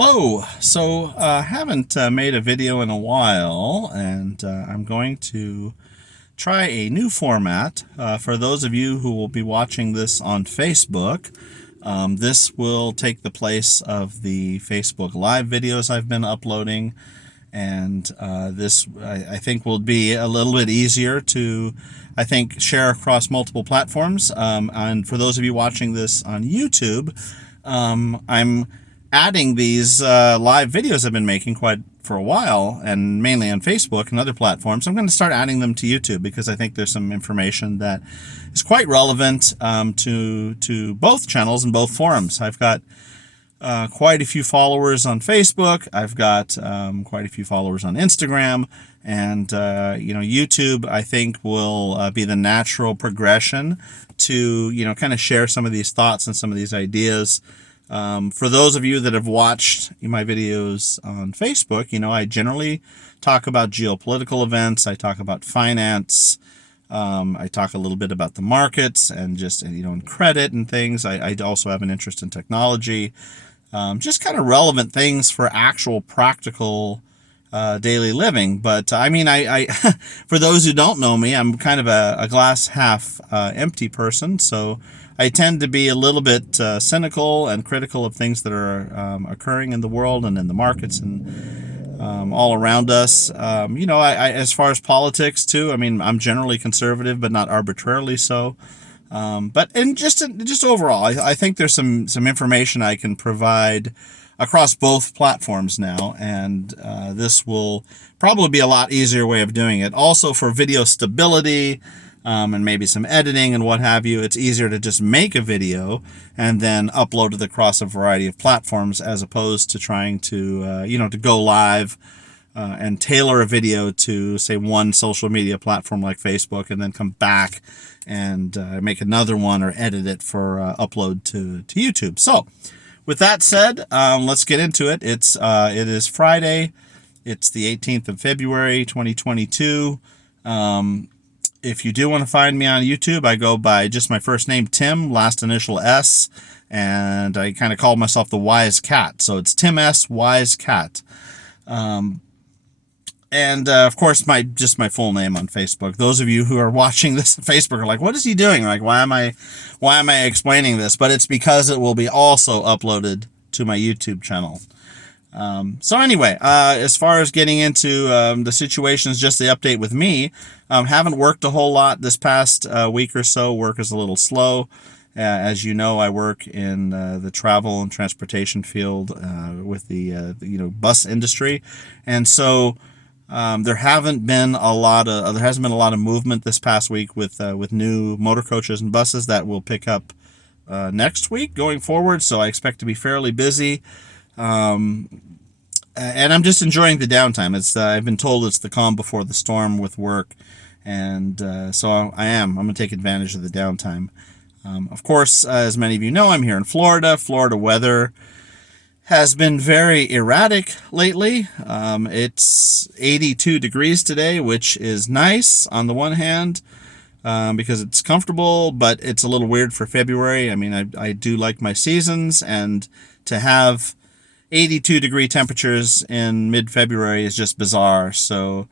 Hello. So haven't made a video in a while, and I'm going to try a new format. For those of you who will be watching this on Facebook, this will take the place of the Facebook Live videos I've been uploading, and this I think will be a little bit easier to, I think, share across multiple platforms. And for those of you watching this on YouTube, I'm adding these live videos I've been making quite for a while, and mainly on Facebook and other platforms. I'm going to start adding them to YouTube because I think there's some information that is quite relevant to both channels and both forums. I've got quite a few followers on Facebook. I've got quite a few followers on Instagram, and YouTube, I think, will be the natural progression to kind of share some of these thoughts and some of these ideas. For those of you that have watched my videos on Facebook, I generally talk about geopolitical events. I talk about finance. I talk a little bit about the markets and just, and credit and things. I also have an interest in technology. Just kind of relevant things for actual practical daily living. But I for those who don't know me, I'm kind of a glass half empty person. So I tend to be a little bit cynical and critical of things that are occurring in the world and in the markets and all around us. I as far as politics too, I'm generally conservative, but not arbitrarily so. But just overall, I think there's some information I can provide across both platforms now, and this will probably be a lot easier way of doing it. Also, for video stability and maybe some editing and what have you, it's easier to just make a video and then upload it across a variety of platforms as opposed to trying to to go live and tailor a video to, say, one social media platform like Facebook, and then come back and make another one or edit it for upload to YouTube. So with that said, let's get into it. It is Friday. It's the 18th of February, 2022. If you do want to find me on YouTube, I go by just my first name, Tim, last initial S, and I kind of call myself the Wise Cat. So it's Tim S. Wise Cat. And of course, my full name on Facebook. Those of you who are watching this on Facebook are like, "What is he doing? Like, why am I explaining this?" But it's because it will be also uploaded to my YouTube channel. So anyway, as far as getting into the situations, just the update with me, haven't worked a whole lot this past week or so. Work is a little slow. As you know, I work in the travel and transportation field with the bus industry, and so there hasn't been a lot of movement this past week with new motor coaches and buses that will pick up next week going forward. So I expect to be fairly busy. And I'm just enjoying the downtime. I've been told it's the calm before the storm with work, and so I'm going to take advantage of the downtime. Of course, as many of you know, I'm here in Florida. Florida weather has been very erratic lately. It's 82 degrees today, which is nice on the one hand, because it's comfortable, but it's a little weird for February. I do like my seasons, and to have 82-degree temperatures in mid-February is just bizarre. So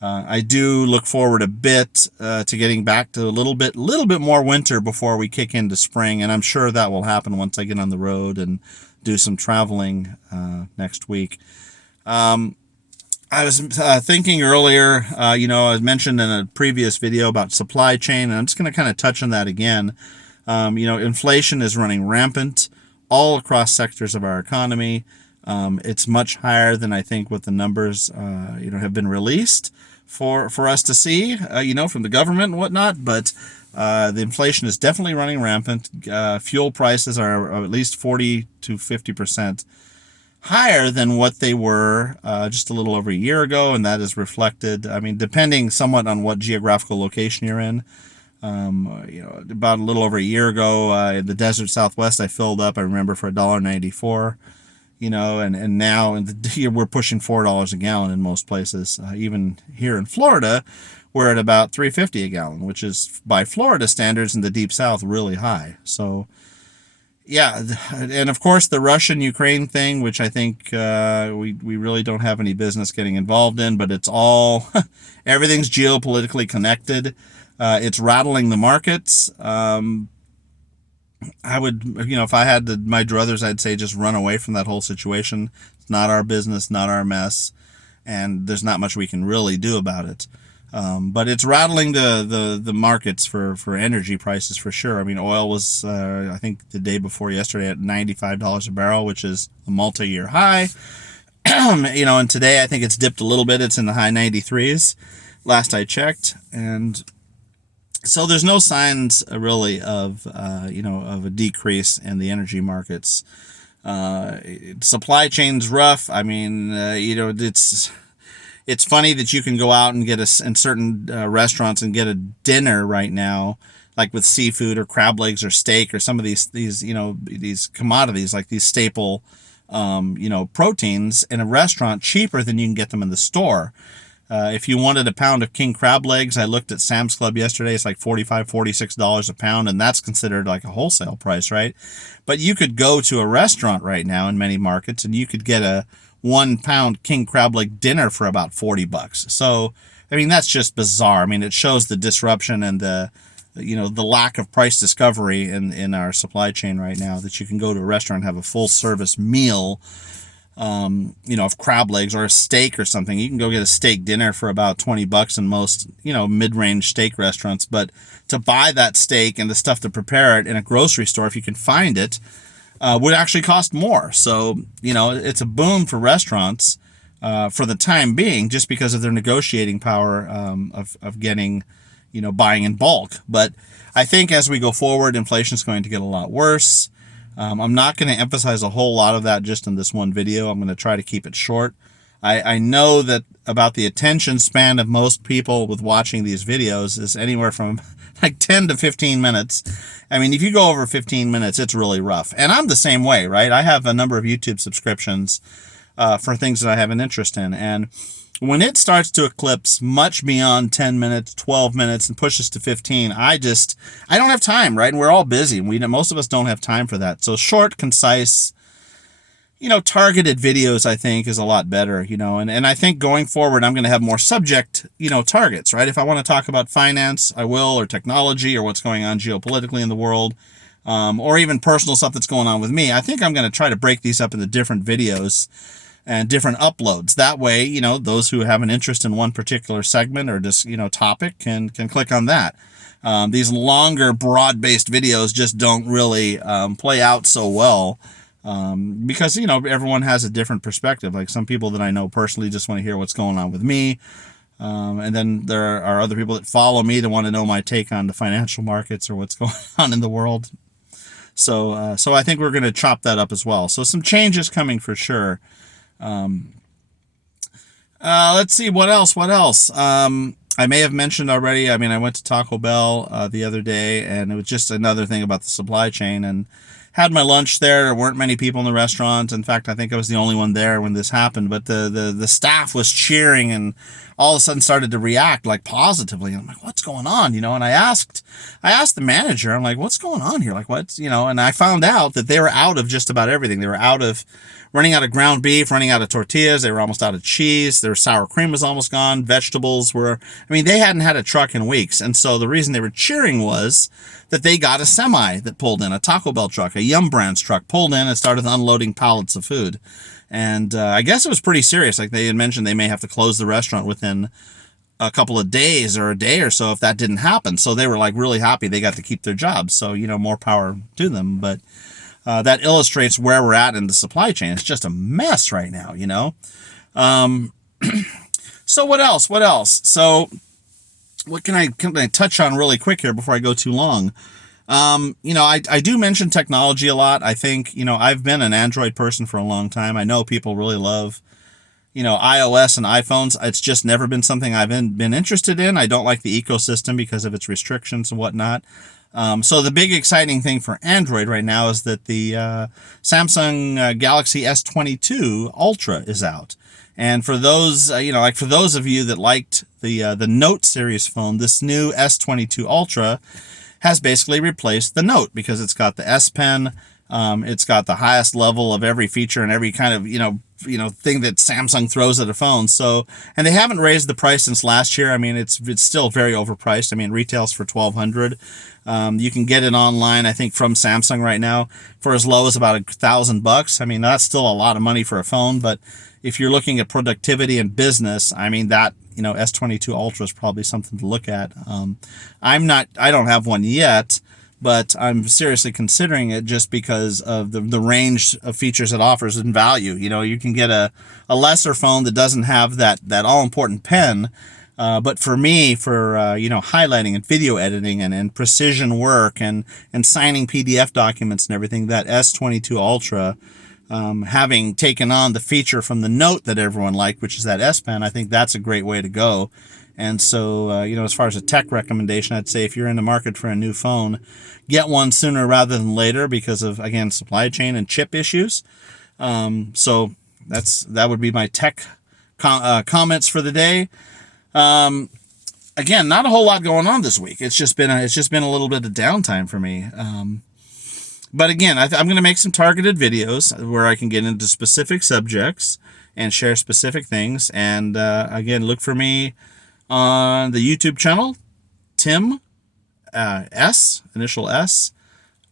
I do look forward a bit to getting back to a little bit more winter before we kick into spring, and I'm sure that will happen once I get on the road and do some traveling next week. I was thinking earlier, I mentioned in a previous video about supply chain, and I'm just going to kind of touch on that again. Inflation is running rampant all across sectors of our economy. It's much higher than I think what the numbers, have been released for us to see, from the government and whatnot. But the inflation is definitely running rampant. Fuel prices are at least 40 to 50% higher than what they were just a little over a year ago, and that is reflected, depending somewhat on what geographical location you're in. About a little over a year ago, in the desert Southwest, I filled up, I remember, for $1.94, and now we're pushing $4 a gallon in most places. Even here in Florida, we're at about $3.50 a gallon, which is, by Florida standards in the deep South, really high. So yeah, and of course the Russian-Ukraine thing, which I think we really don't have any business getting involved in, but it's all everything's geopolitically connected. It's rattling the markets. I would, if I had my druthers, I'd say just run away from that whole situation. It's not our business, not our mess, and there's not much we can really do about it. But it's rattling the markets for energy prices for sure. I mean, oil was, I think the day before yesterday at $95 a barrel, which is a multi-year high. And today I think it's dipped a little bit. It's in the high 93s last I checked. And so there's no signs really of a decrease in the energy markets. Supply chain's rough. I mean, it's funny that you can go out and get in certain restaurants and get a dinner right now, like with seafood or crab legs or steak or some of these commodities, like these staple proteins in a restaurant cheaper than you can get them in the store. If you wanted a pound of king crab legs, I looked at Sam's Club yesterday. It's like $45, $46 a pound, and that's considered like a wholesale price, right? But you could go to a restaurant right now in many markets, and you could get a 1 pound king crab leg dinner for about $40. So, I mean, that's just bizarre. I mean, it shows the disruption and the lack of price discovery in our supply chain right now, that you can go to a restaurant and have a full service meal of crab legs or a steak or something. You can go get a steak dinner for about $20 in most, mid-range steak restaurants. But to buy that steak and the stuff to prepare it in a grocery store, if you can find it, would actually cost more. So, it's a boom for restaurants for the time being, just because of their negotiating power of getting, buying in bulk. But I think as we go forward, inflation is going to get a lot worse. I'm not going to emphasize a whole lot of that just in this one video. I'm going to try to keep it short. I know that about the attention span of most people with watching these videos is anywhere from like 10 to 15 minutes. I mean, if you go over 15 minutes, it's really rough. And I'm the same way, right? I have a number of YouTube subscriptions for things that I have an interest in. And when it starts to eclipse much beyond 10 minutes, 12 minutes, and pushes to 15, I don't have time, right? And we're all busy. Most of us don't have time for that. So short, concise, targeted videos, I think, is a lot better, and I think going forward, I'm going to have more subject, targets, right? If I want to talk about finance, I will, or technology, or what's going on geopolitically in the world, or even personal stuff that's going on with me. I think I'm going to try to break these up into different videos and different uploads. That way, those who have an interest in one particular segment or just, topic can click on that. These longer, broad-based videos just don't really play out so well because, everyone has a different perspective. Like some people that I know personally just want to hear what's going on with me. And then there are other people that follow me that want to know my take on the financial markets or what's going on in the world. So I think we're going to chop that up as well. So some changes coming for sure. Let's see, what else? I may have mentioned already, I mean, I went to Taco Bell the other day, and it was just another thing about the supply chain, and had my lunch there. There weren't many people in the restaurant. In fact, I think I was the only one there when this happened, but the staff was cheering and all of a sudden started to react like positively. And I'm like, what's going on? And I asked the manager, I'm like, what's going on here? Like, what's, and I found out that they were out of just about everything. They were running out of ground beef, running out of tortillas. They were almost out of cheese. Their sour cream was almost gone. Vegetables they hadn't had a truck in weeks. And so the reason they were cheering was that they got a semi that pulled in, a Taco Bell truck, a Yum Brands truck, pulled in and started unloading pallets of food. And I guess it was pretty serious. Like they had mentioned, they may have to close the restaurant within a couple of days or a day or so if that didn't happen. So they were like really happy they got to keep their jobs. So, more power to them. But that illustrates where we're at in the supply chain. It's just a mess right now, So what else? So what can I touch on really quick here before I go too long? I do mention technology a lot. I think, I've been an Android person for a long time. I know people really love, iOS and iPhones. It's just never been something I've been interested in. I don't like the ecosystem because of its restrictions and whatnot. So the big exciting thing for Android right now is that the Samsung Galaxy S22 Ultra is out. And for those, for those of you that liked the Note series phone, this new S22 Ultra has basically replaced the Note because it's got the S Pen It's got the highest level of every feature and every kind of, thing that Samsung throws at a phone. So, and they haven't raised the price since last year. I mean, it's still very overpriced. I mean, it retails for $1,200. You can get it online, I think, from Samsung right now for as low as about $1,000. I mean, that's still a lot of money for a phone, but if you're looking at productivity and business, I mean, that, S22 Ultra is probably something to look at. I don't have one yet, but I'm seriously considering it just because of the range of features it offers and value. You can get a lesser phone that doesn't have that all-important pen, but for me, for highlighting and video editing and precision work and signing PDF documents and everything, that S22 Ultra, having taken on the feature from the Note that everyone liked, which is that S Pen, I think that's a great way to go. And so, as far as a tech recommendation, I'd say if you're in the market for a new phone, get one sooner rather than later because of, again, supply chain and chip issues. So that would be my tech comments for the day. Again, not a whole lot going on this week. It's just been a little bit of downtime for me. But again, I'm going to make some targeted videos where I can get into specific subjects and share specific things. And again, look for me on the YouTube channel, Tim initial S,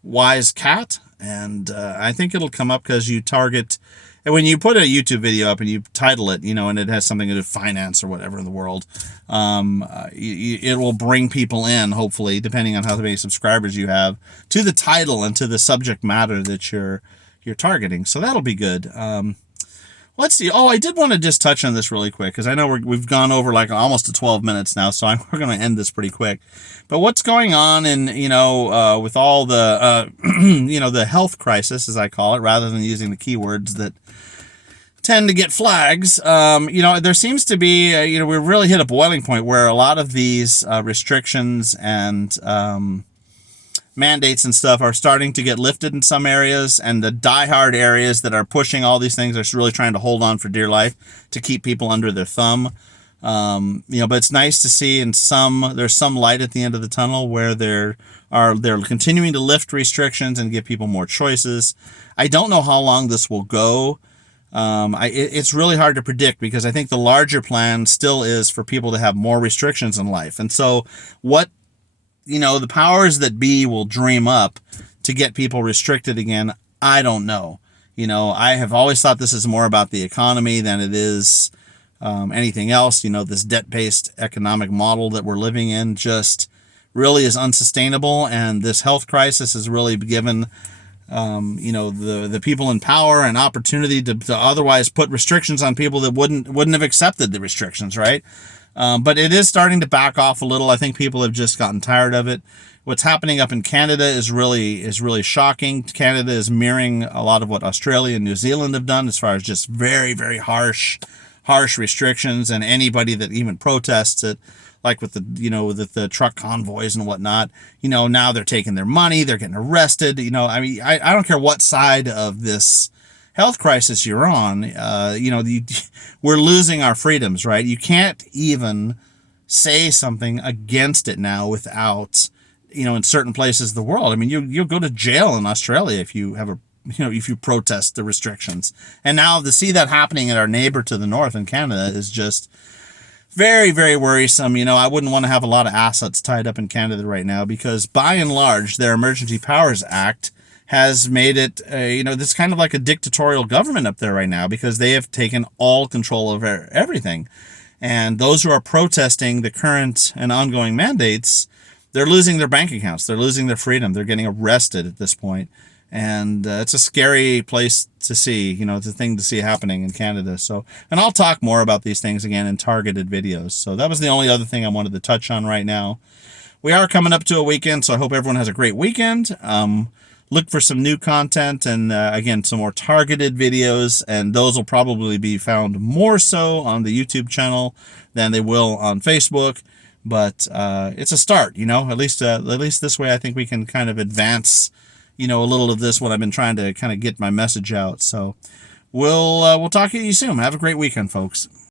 Wise Cat, and I think it'll come up because you target. And when you put a YouTube video up and you title it, and it has something to do with finance or whatever in the world, it will bring people in, hopefully, depending on how many subscribers you have, to the title and to the subject matter that you're targeting. So that'll be good. Let's see. Oh, I did want to just touch on this really quick because I know we've gone over like almost to 12 minutes now, so we're going to end this pretty quick. But what's going on in, with all the, the health crisis, as I call it, rather than using the keywords that tend to get flags, there seems to be, we've really hit a boiling point where a lot of these restrictions and mandates and stuff are starting to get lifted in some areas, and the diehard areas that are pushing all these things are really trying to hold on for dear life to keep people under their thumb. But it's nice to see there's some light at the end of the tunnel where they're continuing to lift restrictions and give people more choices. I don't know how long this will go. It's really hard to predict because I think the larger plan still is for people to have more restrictions in life. And so what the powers that be will dream up to get people restricted again, I don't know. I have always thought this is more about the economy than it is anything else. This debt-based economic model that we're living in just really is unsustainable, and this health crisis has really given the people in power an opportunity to otherwise put restrictions on people that wouldn't have accepted the restrictions, right? But it is starting to back off a little. I think people have just gotten tired of it. What's happening up in Canada is really shocking. Canada is mirroring a lot of what Australia and New Zealand have done as far as just very, very harsh restrictions, and anybody that even protests it, like with the truck convoys and whatnot, now they're taking their money, they're getting arrested. I don't care what side of this health crisis you're on, we're losing our freedoms, right? You can't even say something against it now without, in certain places of the world. I mean, you'll go to jail in Australia if you have if you protest the restrictions. And now to see that happening at our neighbor to the north in Canada is just very, very worrisome. I wouldn't want to have a lot of assets tied up in Canada right now because by and large, their Emergency Powers Act has made it, this kind of like a dictatorial government up there right now because they have taken all control over everything. And those who are protesting the current and ongoing mandates, they're losing their bank accounts. They're losing their freedom. They're getting arrested at this point. And it's a scary place to see, it's a thing to see happening in Canada. So, and I'll talk more about these things again in targeted videos. So that was the only other thing I wanted to touch on right now. We are coming up to a weekend, so I hope everyone has a great weekend. Look for some new content and, again, some more targeted videos, and those will probably be found more so on the YouTube channel than they will on Facebook. But it's a start, at least this way I think we can kind of advance, a little of this, what I've been trying to kind of get my message out. So we'll talk to you soon. Have a great weekend, folks.